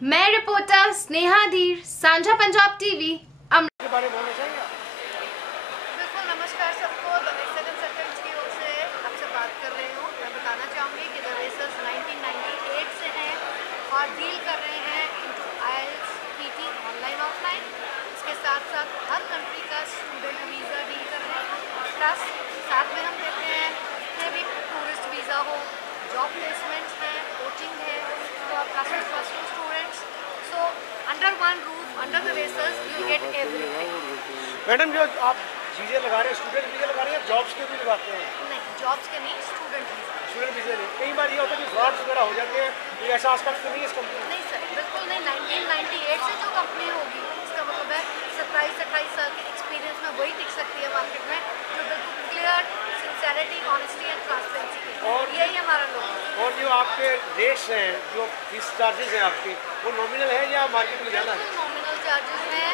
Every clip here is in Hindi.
मैं रिपोर्टर स्नेहा धीर, साझा पंजाब टीवी, अमृतसर के बारे में बोलना चाहिए। बिल्कुल, नमस्कार सबको। द रेसर्स सेकंड्स की ओर से आपसे बात कर रही हूँ। मैं बताना चाहूँगी कि द रेसर्स 1998 से हैं और डील कर रहे हैं into IELTS, PT online offline. इसके साथ साथ हर कंट्री का स्टूडेंट वीज़ा डील कर रहे हैं, प्लस साथ में हम देते हैं जितने भी टूरिस्ट वीज़ा हो, जॉब प्लेसमेंट्स हैं, कोचिंग है for +2 students. So under one roof, under the racers you get everything. Madam, जो आप चीज़ें लगा रहे हैं, स्टूडेंट वीज़ा लगा रहे हैं, जॉब्स के भी लगाते हैं? नहीं, जॉब्स के नहीं, स्टूडेंट वीज़ा। स्टूडेंट वीज़ा नहीं। कई बार ये होता है कि फ्रॉड्स वगैरह हो जाते हैं, ये ऐसा आसपास तो नहीं है इस कंपनी में? नहीं सर, बिल्कुल नहीं। 1998 से जो कंपनी होगी, इसका मतलब है 27-28 साल के एक्सपीरियंस में वही टिक सकती है मार्केट में, जो बिल्कुल clear, sincerity, honesty and transparency के। और यही हमारा लोग है। और जो आपके रेट्स हैं, जो फीस चार्जेस हैं आपके, वो नॉमिनल है या मार्केट में ज़्यादा है? नॉमिनल चार्जेस हैं,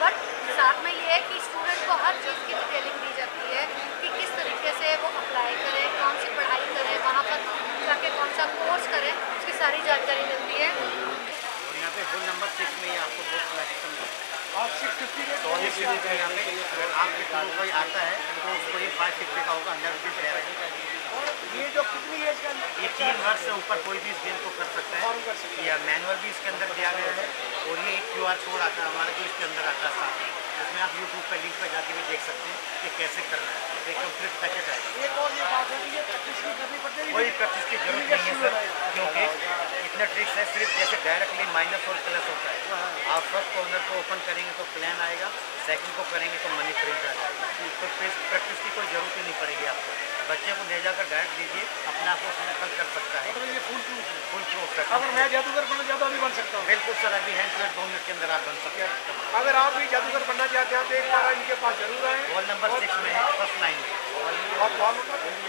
बट साथ में ये है कि स्टूडेंट को हर चीज़ की डिटेलिंग दी जाती है कि किस तरीके से वो अप्लाई करे, कौन सी पढ़ाई करे, वहाँ पर जाके कौन सा कोर्स करे, उसकी सारी जानकारी मिलती है। और यहाँ पे फोन नंबर 6 में ही आपको बहुत सिस्टम आप 650 के तो यहाँ पे अगर आपके थ्रू कोई आता है तो उसको ये 550 का होगा, 100 रुपीज़ शेयर है। और ये जो कितनी एज का ये 3 वर्ष से ऊपर कोई भी इस गेम को कर सकता फॉर्म कर सकते है। या मैनुअल भी इसके अंदर दिया गया है। और ये एक QR कोड आता है हमारा, जो इसके अंदर आता है साथ में, उसमें आप YouTube पे लिंक पे जाके भी देख सकते हैं कि कैसे करना है। एक कंप्लीट पैकेट आएगा। एक और ये बात है कि ये प्रैक्टिस भी करनी पड़ती है? कोई प्रैक्टिस की जरूरत नहीं है सर, क्योंकि इतना ट्रिक्स है, सिर्फ जैसे डायरेक्टली माइनस और प्लस होता है। आप फर्स्ट कॉर्नर को ओपन करेंगे तो प्लान आएगा, सेकंड को करेंगे तो मनी प्रिंट आ जाएगा। तो प्रैक्टिस की कोई ज़रूरत ही नहीं पड़ेगी आपको। बच्चे को ले जाकर डायरेक्ट दीजिए, अपने आप को नकल कर सकता है। मतलब ये फुल प्रूफ है? फुल प्रूफ है। अगर मैं जादूगर बनना चाहता हूँ अभी बन सकता हूँ? बिल्कुल सर, अभी हैंड टू हैंड 2 मिनट के अंदर आप बन सकते हैं। अगर आप भी जादूगर बनना चाहते हैं तो एक बार इनके पास जरूर आए। वॉल नंबर 6 में है, फर्स्ट लाइन में। और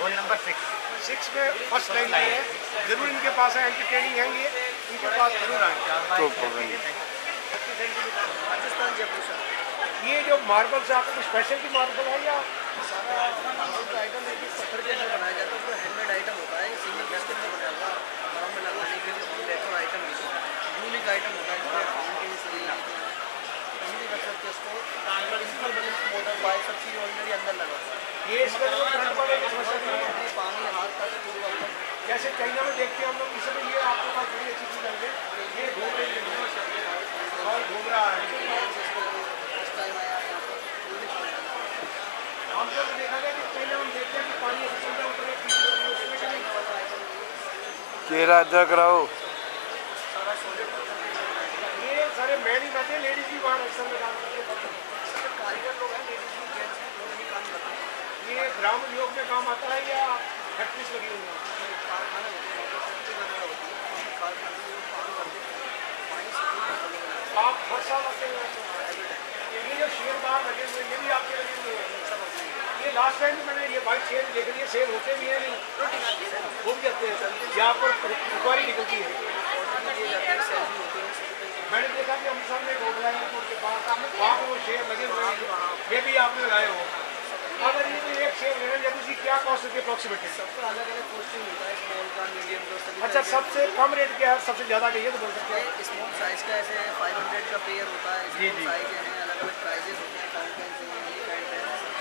वॉल नंबर 6 में फर्स्ट लाइन में है, जरूर इनके पास है। एंटरटेनिंग है ये, इनके पास जरूर आए। राजस्थान जयपुर सर। ये जो मार्बल्स है, आपको स्पेशल की मार्बल है या सारा जो आइटम है कि पत्थर के अंदर बनाया जाता है, जो हैंडमेड आइटम होता है, सिंगल पीस के अंदर बनाया हुआ आराम में लगाने के लिए होम डेकोर आइटम है। यूनिक आइटम होता है, जिसमें फाउंटेन से कहीं भी रख सकते हैं उसको। सिंपल मॉडल बाय सब चीज़ ऑलरेडी अंदर लगा हुआ है। ये इसका जो करंट वाले की समस्या नहीं है? पानी हाथ तक पूरा अंदर। जैसे चाइना में देखते हैं हम लोग, इसमें ये आपके पास बड़ी अच्छी चीज़ है, ये घूम रही है और घूम रहा है। इस टाइम आया यहाँ पर यूनिक हमको तो देखा गया कि चाइना में देखते हैं कि पानी ऐसे चल रहा है, ऊपर एक चीज़ होती है, उसमें कभी केरा अदा कराओ। ये सारे मैन ही बैठे, लेडीज भी वहाँ एक्शन में काम करते हैं। कारीगर लोग हैं, लेडीज भी जेंट्स भी दोनों ही काम करते हैं। ये ग्राम उद्योग में काम आता है या फैक्ट्रीज लगी हुई है? कारखाने होते हैं, फैक्ट्री वगैरह होती है, कारखाने में काम करते हैं। पानी से आप हर साल आते हैं? ये जो शेयरदार लगे हुए हैं, ये भी आपके लगे हुए हैं? ये लास्ट टाइम भी मैंने ये वाइट शेयर देख लिया, सेल होते भी हैं नहीं? वो भी करते हैं सर, यहाँ पर इंक्वायरी निकलती है। मैंने देखा कि अमृतसर में गोगला एयरपोर्ट के पास वहाँ पर वो शेयर लगे हुए हैं, ये भी आपने लगाए हो। अगर ये तो एक शेयर लेना जब उसकी क्या कॉस्ट होती है अप्रोक्सीमेटली? सबका अलग अलग कॉस्टिंग होता है, स्मॉल का, मीडियम का, सभी। अच्छा, सबसे कम रेट क्या है, सबसे ज़्यादा का ये तो बोल सकते हैं? स्मॉल साइज का ऐसे 500 का पेयर होता है। जी, स्मॉल जी। साइज है, अलग अलग प्राइजेस होते हैं, फाउंटेन से सबका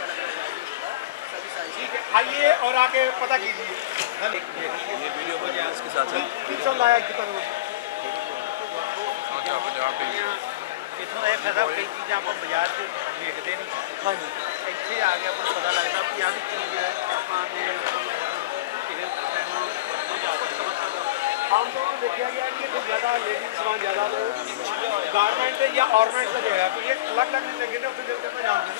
अलग अलग प्राइजेस होता है, सभी साइज। ठीक है, आइए और आके पता कीजिए। ये वीडियो बन जाए इसके साथ साथ। कितना लाया कितना रोज? इतना ये फायदा कई चीज़ें आप बाजार से देखते नहीं। हाँ जी। ਇੱਥੇ ਆ ਗਿਆ ਆਪਾਂ ਨੂੰ ਪਤਾ ਲੱਗਦਾ ਵੀ ਆਹ ਚੀਜ਼ ਹੈ ਆਪਾਂ ਨੇ आमतौर पर देखा गया कि कुछ ज़्यादा लेडीज सामान ज़्यादा गारमेंट या ऑर्नामेंट का जो है तो ये अलग अलग लगे ना, उससे जल्द करना जानते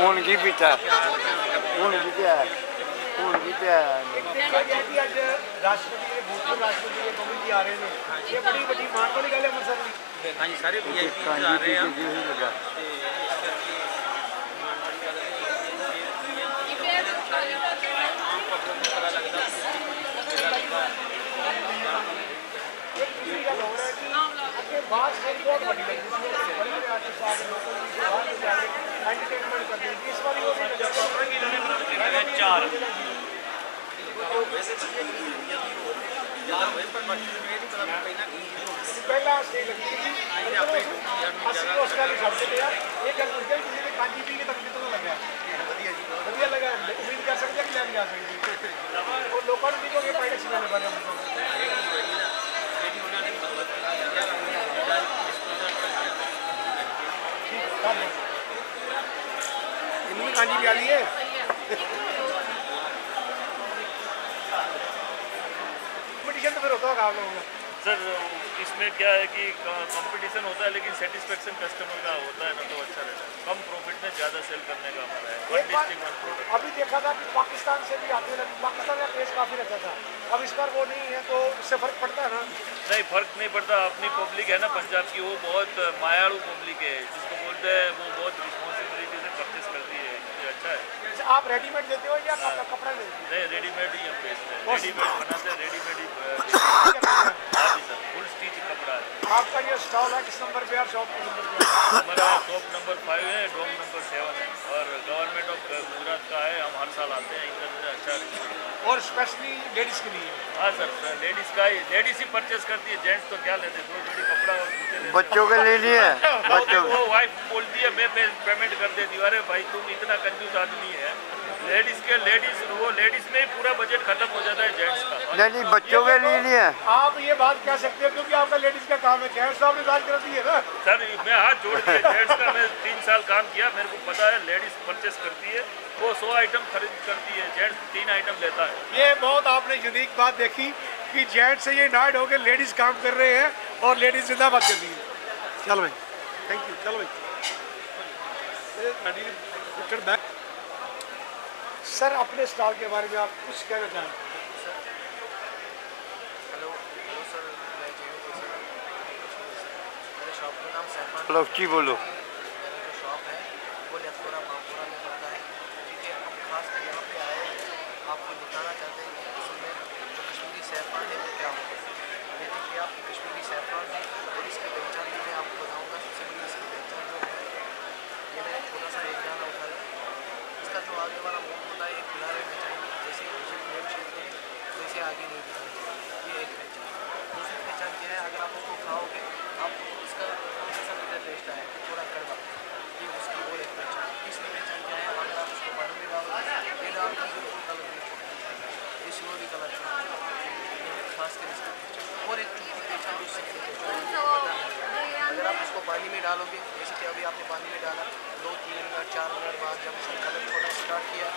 ਹੁਣ ਕੀ ਪੀਤਾ? ਹੁਣ ਕੀ ਪਿਆ? ਹੁਣ ਕੀ ਪਿਆ? देखा गया कि अज राष्ट्रपति भूतपूर्व राष्ट्रपति कोविंद जी आ रहे हैं, ये बड़ी बड़ी मान वाली गल है अमृतसर की। हाँ जी, सारे VIP आ रहे हैं। लगा बहुत बड़ी लगी, बड़े बड़े आर्टिस्ट आ गए, लोकल भी जो बाहर से आ गए, एंटरटेनमेंट कर दी। इस बार वो पहला स्टेज लगी थी 80 उसका भी सबसे लिया एक किसी ने कांजी पी के तक कितना लगा बढ़िया लगा। उम्मीद कर सकते हैं कि नहीं आ सकती और लोकल भी को ये पहले सुनाने वाले हम इनमें कांजी भी आ रही है। कंपटीशन तो फिर होता होगा आप लोगों का सर इसमें क्या है कि कंपटीशन होता है लेकिन सेटिस्फेक्शन कस्टमर का होता है ना तो अच्छा रहता है। कम प्रॉफिट में ज़्यादा सेल करने का हमारा है। One district one product. अभी देखा था कि पाकिस्तान से भी आते लगे, पाकिस्तान का टेस्ट काफ़ी रहता था, अब इस बार वो नहीं है तो इससे फ़र्क पड़ता है ना? नहीं, फ़र्क नहीं पड़ता। अपनी पब्लिक है ना पंजाब की, वो बहुत मायाड़ू पब्लिक है, जिसको बोलते हैं वो बहुत रिस्पॉन्सिबिलिटी से परचेस करती है, ये अच्छा है। जैसे आप रेडीमेड देते हो या कपड़ा देते हो? नहीं, रेडीमेड ही हम बेचते हैं, रेडीमेड बनाते हैं, रेडीमेड ही हाँ जी सर, फुल स्टिच कपड़ा है। आपका ये स्टॉल है, किस नंबर पे है? शॉप के नंबर पे? हमारा शॉप नंबर 5 है, डोम नंबर 7 है और गवर्नमेंट ऑफ गुजरात का है। हम हर साल आते हैं, इधर से अच्छा रिस्पॉन्स। और स्पेशली लेडीज़ के लिए? हाँ सर, लेडीज़ का ही, लेडीज़ ही परचेस करती है, जेंट्स तो क्या लेते, दो जोड़ी कपड़ा और जूते लेते। बच्चों के लिए नहीं है, बच्चों वो वाइफ बोलती है मैं पेमेंट कर देती हूँ। अरे भाई तुम इतना कंजूस आदमी है। लेडीज़ में ही पूरा बजट खत्म हो जाता है जेंट्स का। नहीं, बच्चों के लिए नहीं है। आप ये बात कह सकते हो क्योंकि आपका लेडीज़ का काम है, जेंट्स तो आपने बात कर दी है ना सर। मैं हाथ जोड़ दिया, जेंट्स का मैं 3 साल काम किया, मेरे को पता है लेडीज़ परचेस करती है, वो 100 आइटम खरीद करती है, जेंट्स 3 आइटम लेता है। ये बहुत आपने यूनिक बात देखी कि जेंट्स से ये नाइट हो गए, लेडीज़ काम कर रहे हैं और लेडीज़ जिंदाबाद कर रही है। चलो भाई, थैंक यू। चलो भाई सर, अपने स्टॉल के बारे में आप कुछ कहना चाहें? हेलो सर, मैं मेरे शॉप का नाम सैफरान। हेलो जी, बोलो। मेरा जो शॉप है वो लेथपुरा मामपुरा में पड़ता है। ठीक है, हम खास कर यहाँ पे आए हैं, आपको दिखाना चाहते हैं कि इसमें जो कश्मीरी सैफरान है वो क्या होता है। ये देखिए आप कश्मीरी सैफरान है और इसकी पहचान भी मैं आपको बताऊँगा। सबसे बड़ी इसकी पहचान जो है, ये मैंने थोड़ा सा एक जाना उठाया, इसका जो आगे वाला मुंह होता है एक खुला में चाहिए, जैसे मुझे फ्लेम शेप में तो इसे आगे नहीं दिखाना चाहिए। ये एक पहचान। दूसरी पहचान क्या है, अगर आप उसको खाओगे आपको इसका थोड़ा सा बिटर टेस्ट आएगा, थोड़ा कड़वा, ये उसकी वो एक पहचान। तीसरी पहचान क्या है, अगर आप उसको पानी में डालोगे, ये डालकर बिल्कुल कलर नहीं छोड़ेगा, ये स्लोली कलर छोड़ेगा, ये खासकर इसकी पहचान। और एक चौथी पहचान जो सबसे पता है, अगर आप उसको पानी में डालोगे, जैसे कि अभी आपने पानी में डाला, 2-3 मिनट 4 मिनट बाद जब इसका कलर छोड़ना स्टार्ट किया,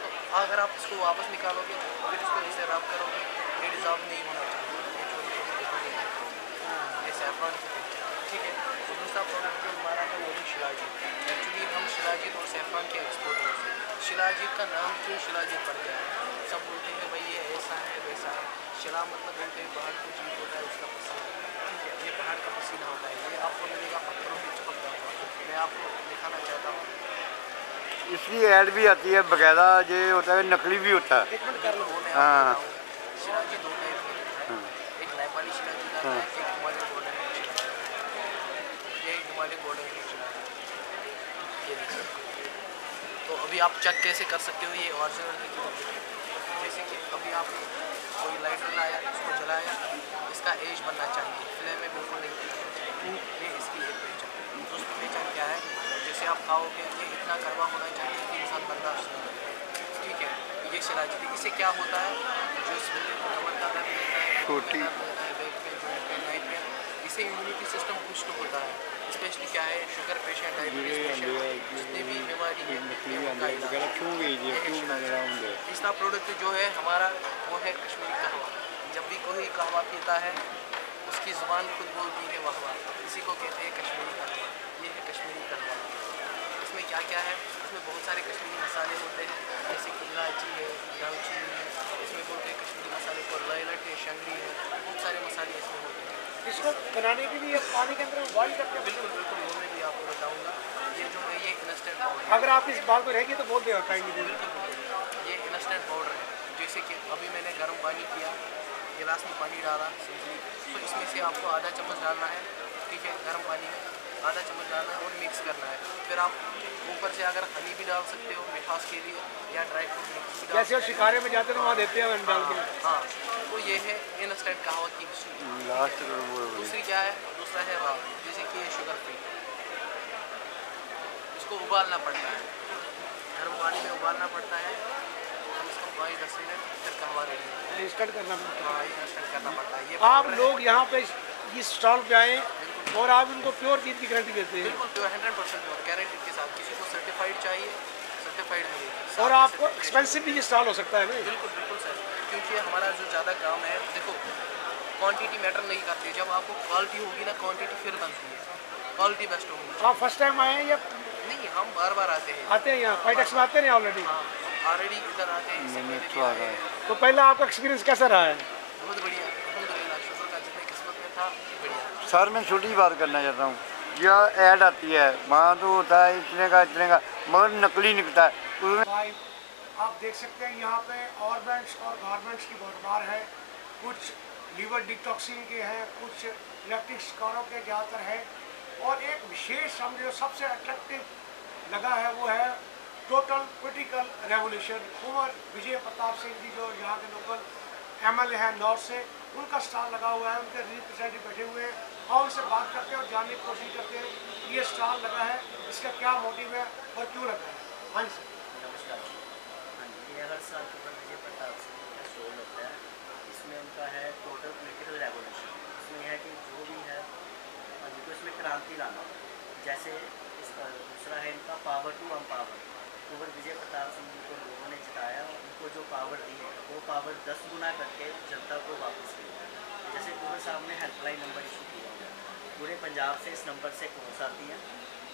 तो अगर आप इसको वापस निकालोगे फिर इसको ऐसे रब करोगे, ये डिज़ॉल्व नहीं होना चाहिए, ये छोटी छोटी दिखाई, ये सैफरान की पिक्चर। ठीक है, तो दूसरा प्रोडक्ट जो हमारा है वो भी शिलाजीत। एक्चुअली हम शिलाजीत और सैफरान के एक्सपोर्टर हैं। शिलाजीत का नाम क्यों शिलाजीत पड़ गया है, सब बोलते हैं भाई ये ऐसा है वैसा है। शिला मतलब बोलते हैं पहाड़ को जीत होता है उसका पसीना। ठीक है, ये पहाड़ का पसीना होता है, ये आपको मिलेगा पत्थरों की चिपकता हुआ। मैं आपको दिखाना चाहता हूँ, इसकी ऐड भी आती है बकायदा, ये होता है नकली भी होता है। एक मिनट कर लो, मैं हाँ। आपको बताऊँगा। शिलाजीत 2 टाइप के होता है, एक नेपाली शिलाजीत आता है, एक हिमालय गोल्डन शिलाजीत। ये हिमालय गोल्डन शिलाजीत, ये देखिए। तो अभी आप चेक कैसे कर सकते हो ये ओरिजिनल है कि डुप्लीकेट। जैसे कि अभी आप कोई लाइटर लाया, उसको जलाया, इसका एज बनना चाहिए, फ्लेम में बिल्कुल नहीं करना चाहिए, ये इसकी एक पहचान। दूसरी पहचान क्या है, जैसे आप खाओगे ये इतना कड़वा होना चाहिए कि इंसान बर्दाश्त नहीं करे। ठीक है, ये शिलाजीत, इससे क्या होता है, जो इस बंदे को कमर का दर्द रहता है, छोटी बैक पे, जॉइंट पे, नाइट पे, इससे इम्यूनिटी सिस्टम बूस्ट होता है। स्पेशली क्या है, शुगर पेशेंट, डायबिटीज पेशेंट, जितनी भी बीमारी है उनका इलाज है। तीसरा प्रोडक्ट जो है हमारा वो है कश्मीरी कहवा। जब भी कोई कहवा पीता है उसकी ज़ुबान खुद बोलती है वाह वाह, इसी को कहते हैं कश्मीरी कहवा। ये है कश्मीरी कहवा। इसमें क्या क्या है, इसमें बहुत सारे कश्मीरी मसाले होते हैं, जैसे कि इलायची है, दालचीनी है, इसमें बोलते हैं कश्मीरी मसाले को लाइलट है, शंगरी है, बहुत सारे मसाले इसमें होते हैं। इसको बनाने के लिए पानी के अंदर बॉइल करके? बिल्कुल बिल्कुल, वो मैं भी आपको बताऊँगा। ये जो है ये इंस्टेंट पाउडर, अगर आप इस बात को रहेगी तो बोल देगा काइंडली। ये इंस्टेंट पाउडर है। जैसे कि अभी मैंने गर्म पानी किया, गिलास में पानी डाला सिंपली, तो इसमें से आपको आधा चम्मच डालना है, ठीक है, गर्म पानी में आधा चम्मच डालना है और मिक्स करना है। फिर आप ऊपर से अगर हनी भी डाल सकते हो मिठास के लिए, या ड्राई फ्रूट मिक्स भी डाल जैसे वो शिकारे में जाते हैं वहाँ देते हैं डाल के। हाँ, तो ये है इंस्टेंट कहवा की हिस्ट्री। लास्ट दूसरी क्या है, दूसरा है राव, जैसे कि ये शुगर फ्री, इसको उबालना पड़ता है, गर्म पानी में उबालना पड़ता है कम से कम 5-10 मिनट, फिर कहवा रेडी है। इंस्टेंट करना पड़ता हाँ, ये इंस्टेंट करना पड़ता है। ये है। आप powder है, लोग यहाँ पे इस स्टॉल पे आए और आप उनको प्योर चीज़ की गारंटी देते हैं बिल्कुल प्योर 100% प्योर गारंटी के साथ। किसी को सर्टिफाइड चाहिए, सर्टिफाइड मिलेगी। और आपको एक्सपेंसिव भी ये स्टॉल हो सकता है ना। बिल्कुल बिल्कुल सर, क्योंकि हमारा जो ज़्यादा काम है, देखो क्वांटिटी मैटर नहीं करती है, जब आपको क्वालिटी होगी ना क्वांटिटी फिर बनती है, क्वालिटी बेस्ट होगी। आप फर्स्ट टाइम आए हैं या नहीं, हम बार बार आते हैं। आते हैं यहाँ फाइटेक्स में आते हैं ऑलरेडी? हाँ, ऑलरेडी इधर आते हैं, इससे पहले भी आए हैं। तो पहला आपका एक्सपीरियंस कैसा रहा है? बहुत बढ़िया, अल्हम्दुलिल्लाह, शुक्र का जितने किस्मत में था बढ़िया। सर मैं छोटी बात करना चाहता हूँ, यह ऐड आती है वहाँ तो होता है इतने का मगर नकली निकलता है उसमें। भाई आप देख सकते हैं यहाँ पे ऑर्गेन्स और गारमेंट्स की भरमार है। कुछ लीवर डिटॉक्सिंग के हैं, कुछ इलेक्ट्रिक कारों के ज़्यादातर है। और एक विशेष हम जो सबसे अट्रैक्टिव लगा है वो है total political revolution. Kunwar Vijay Pratap Singh ji जो यहाँ के लोकल MLA हैं नॉर्थ से, उनका स्टॉल लगा हुआ है, उनके रिप्रेजेंटेटिव बैठे हुए हैं और उनसे बात करते हैं और जानने की कोशिश करते हैं कि ये स्टॉल लगा है, इसका क्या मोटिव है और क्यों लगा है। हाँ जी सर। नमस्कार। हाँ जी, ये हर साल कुंवर विजय प्रताप सिंह का शो लगता है। इसमें उनका है टोटल पोलिटिकल रेवोल्यूशन। इसमें है कि जो भी है तो इसमें क्रांति लाना। जैसे इसका दूसरा है इनका पावर टू अम्पावर। कुंवर विजय प्रताप सिंह जी को लोगों ने जिताया, उनको जो पावर दी है वो पावर 10 गुना करके जनता को वापस दी। जैसे कुंवर साहब ने हेल्पलाइन नंबर इशू किया है, पूरे पंजाब से इस नंबर से कॉल्स आती हैं।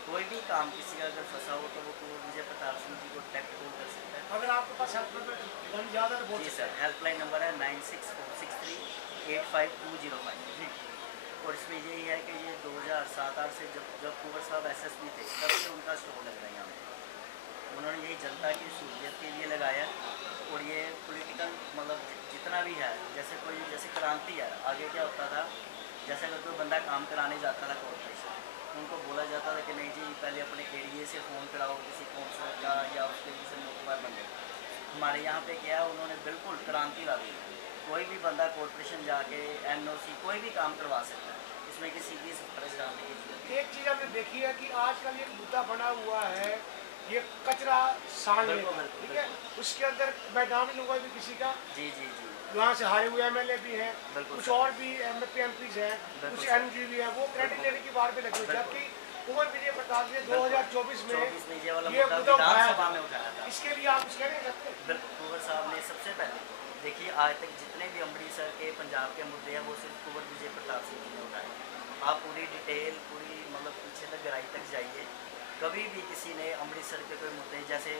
कोई भी काम किसी का अगर फंसा हो तो वो कुंवर विजय प्रताप सिंह जी को डायरेक्ट कॉल कर सकता है। अगर आपके पास हेल्पलाइन ज़्यादा तो जी सर, हेल्पलाइन नंबर है 9646385205 जी। और इसमें यही है कि ये 2007-8 से जब कुंवर साहब SSP थे तब से उनका स्टोर लग रहा है यहाँ पे। उन्होंने यही जनता की सहूलियत के लिए लगाया। और ये पॉलिटिकल मतलब जितना भी है, जैसे क्रांति है, आगे क्या होता था, जैसे अगर कोई बंदा काम कराने जाता था कॉर्पोरेशन, उनको बोला जाता था कि नहीं जी पहले अपने एरिए से फ़ोन कराओ किसी कौंसलर का या उसके किसी मोबाइल बंदे। हमारे यहाँ पे क्या है, उन्होंने बिल्कुल क्रांति ला दी। कोई भी बंदा कॉर्पोरेशन जाके NOC कोई भी काम करवा सकता है, इसमें किसी की फर्ज डालने की जरूरत नहीं। एक चीज़ हमने देखी है कि आजकल एक मुद्दा बना हुआ है, ये कचरा सानने का, ठीक है, उसके अंदर मैं नाम नहीं लूँगा भी किसी का, जी जी जी, यहाँ से हारे हुए MLA भी हैं, बिल्कुल कुछ सर। और भी MPs हैं, कुछ NG भी हैं, वो क्रेडिट लेने की बात भी लगी हुई। जबकि कुंवर विजय प्रताप जी 2024 में 24 में ये वाला ये मुद्दा मुद्दा उठाया विधानसभा में था। उठाया था। इसके लिए आप कुछ कहना चाहते हैं? बिल्कुल, कुंवर साहब ने सबसे पहले देखिए आज तक जितने भी अमृतसर के पंजाब के मुद्दे हैं वो सिर्फ कुंवर विजय प्रताप सिंह जी ने उठाए। आप पूरी डिटेल पूरी मतलब पीछे तक गहराई तक जाइए, कभी भी किसी ने अमृतसर के कोई मुद्दे जैसे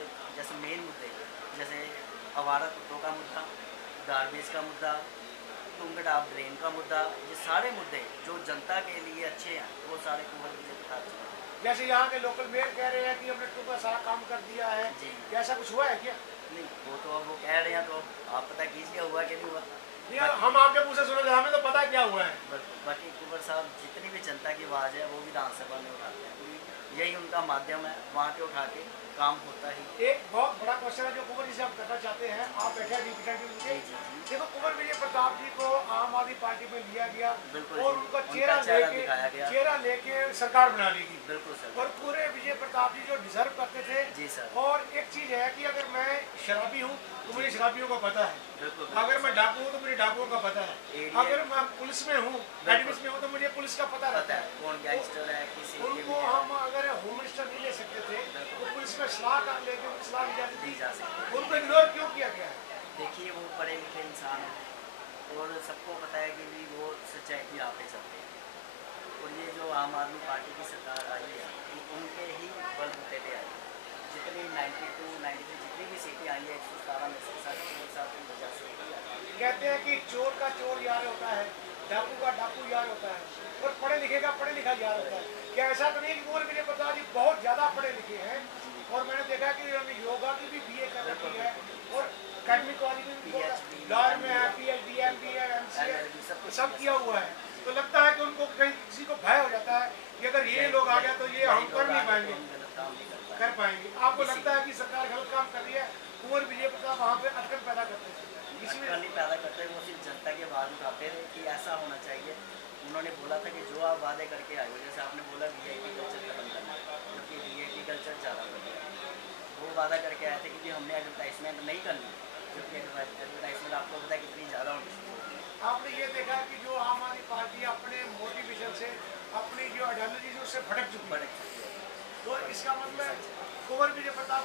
मेन मुद्दे जैसे आवारा कुत्तों का मुद्दा, गार्बेज का मुद्दा, टुंगटाप ड्रेन का मुद्दा, ये सारे मुद्दे जो जनता के लिए अच्छे हैं वो सारे कुंवर विजय प्रताप सिंह। जैसे यहाँ के लोकल मेयर कह रहे हैं कि हमने टूका सारा काम कर दिया है, जी। क्या ऐसा कुछ हुआ है क्या? नहीं, वो तो अब वो कह रहे हैं तो आप पता कीजिए हुआ कि नहीं हुआ। नहीं, हम आपके मुँह से सुने, हमें तो पता है क्या हुआ है। बाकी कुंवर साहब जितनी भी जनता की आवाज़ है वो विधानसभा में उठाते हैं, यही उनका माध्यम है, वहाँ के उठा के काम होता ही। एक बहुत बड़ा क्वेश्चन है जो कुंवर जी से हम करना चाहते हैं, आप बैठे रिप्रेजेंटेटिव उनके। जी, जी। देखो कुंवर विजय प्रताप जी को आम आदमी पार्टी में लिया गया बिल्कुल और जी, उनका उनका दिखाया गया। चेहरा लेके सरकार बना ली गई। बिल्कुल सर। और पूरे विजय प्रताप जी जो डिजर्व करते थे। जी सर। और एक चीज है कि अगर मैं शराबी हूँ तो मुझे शराबियों का पता है, बिल्कुल। अगर मैं डाकू हूँ तो मुझे डाकुओं का पता है, अगर मैं पुलिस में हूँ एडमिस में हूँ तो मुझे पुलिस का पता रहता है कौन गैंगस्टर है किसी के उनको हम अगर होम मिनिस्टर नहीं ले सकते थे तो पुलिस में सलाह कर लेके सलाह दी जा सकती है। उनको इग्नोर क्यों किया गया है? देखिए वो पढ़े लिखे इंसान हैं और सबको पता है कि भी वो सच्चाई की राह पे चलते हैं। और ये जो आम आदमी पार्टी की सरकार आई है उनके ही बलबूते पे आई। जितनी 92, 93 जितनी भी सीटें आई है 117 में से 7 की वजह से कहते हैं कि चोर का चोर यार होता है, डाकू का डाकू यार होता है और पढ़े लिखे का पढ़े लिखा यार होता है। क्या ऐसा तो नहीं कि कुंवर विजय प्रताप जी बहुत ज़्यादा पढ़े लिखे हैं और मैंने देखा कि उन्होंने योगा की भी BA कर रखी है और अकेडमिक कॉलेज में भी लॉयर में है, PhD, MBA, MCA सब किया हुआ है। तो लगता है कि उनको कहीं किसी को भय हो जाता है कि अगर ये लोग आ गए तो ये हम कर नहीं पाएंगे, कर पाएंगे। आपको लगता है कि सरकार गलत काम कर रही है? कुंवर विजय प्रताप वहाँ पे अटकन पैदा करते हैं, इसमें नहीं पैदा करते हैं, वो सिर्फ जनता के आवाज़ उठाते थे कि ऐसा होना चाहिए। उन्होंने बोला था कि जो आप वादे करके आए हो, जैसे आपने बोला वीआईपी कल्चर खत्म करना, क्योंकि वीआईपी कल्चर ज़्यादा बढ़ गया। वो वादा करके आए थे कि हमने एडवर्टाइजमेंट नहीं करनी, क्योंकि एडवर्टाइजमेंट आपको पता है कितनी ज़्यादा होनी चाहिए। आपने ये देखा कि जो आम आदमी पार्टी अपने मोटिवेशन से, अपनी जो आइडियोलॉजी से उससे भटक चुकी है, तो इसका मतलब कुंवर विजय प्रताप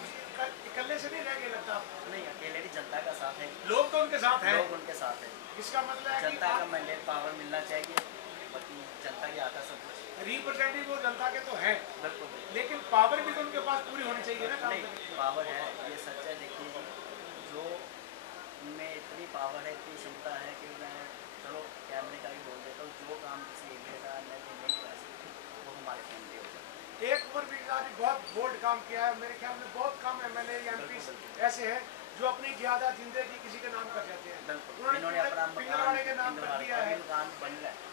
इकल्ले से नहीं रह गए लगता आपको? नहीं, अकेले भी जनता का साथ है, लोग तो उनके साथ हैं, लोग उनके साथ है। इसका मतलब है कि जनता का मैंडेट पावर मिलना चाहिए, बाकी जनता के आता सब कुछ। रिप्रेजेंटेटिव वो जनता के तो हैं, बिल्कुल, लेकिन पावर भी तो उनके पास पूरी होनी चाहिए ना। नहीं पावर है, ये सच है। देखिए जो उनमें इतनी पावर है, इतनी क्षमता है कि मैं चलो कैमरे का भी बोल देता हूँ, जो काम किसी एरिया का नहीं कर सकते वो हमारे फोन पे हो जाता है। एक कुंवर विजय ने बहुत बोल्ड काम किया है, मेरे ख्याल में बहुत कम एमएलए या एमपी ऐसे हैं जो अपनी ज्यादा जिंदगी किसी के नाम कर जाते हैं। इन्होंने अपना पिंगलवाड़े के नाम कर दिया है, मकान बन रहा है,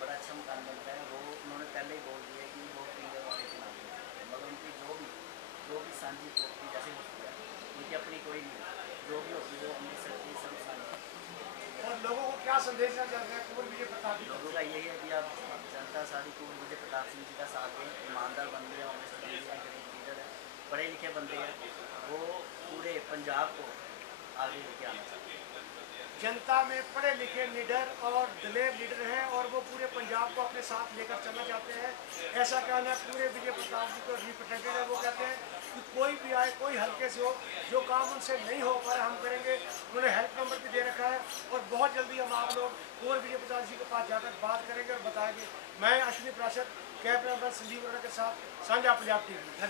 बड़ा अच्छा मकान बन रहा है। वो उन्होंने पहले ही बोल दिया कि वो पिंगलवाड़े के नाम पर, मगर उनकी जो भी सांझी प्रॉपर्टी जैसे होती है, उनकी अपनी कोई नहीं, जो भी होती है वो अमृतसर की सब सांझी। और लोगों को क्या संदेश देना चाहते हैं कुंवर विजय प्रताप? लोगों का यही है कि आप जनता सारी कुंवर विजय प्रताप सिंह जी का साथ दें। ईमानदार बंदे हैं, ऑनेस्ट बंदे हैं, गरीब लीडर है, पढ़े लिखे बंदे हैं, वो पूरे पंजाब को आगे लेके आना चाहते हैं। जनता में पढ़े लिखे लीडर और दलेर लीडर हैं और वो पूरे पंजाब को अपने साथ लेकर चलना चाहते हैं, ऐसा कहना है पूरे विजय प्रताप जी को रिप्रेजेंटेटिव है। वो कहते हैं कि कोई भी आए, कोई हल्के से हो, जो काम उनसे नहीं हो पा रहा हम करेंगे। उन्होंने हेल्प नंबर भी दे रखा है और बहुत जल्दी हम आप लोग कुंवर विजय प्रताप जी के पास जाकर बात करेंगे और बताएंगे। मैं अश्विनी प्राशर, कैमरामैन संजीव अरोड़ा के साथ, साझा पंजाब टीवी।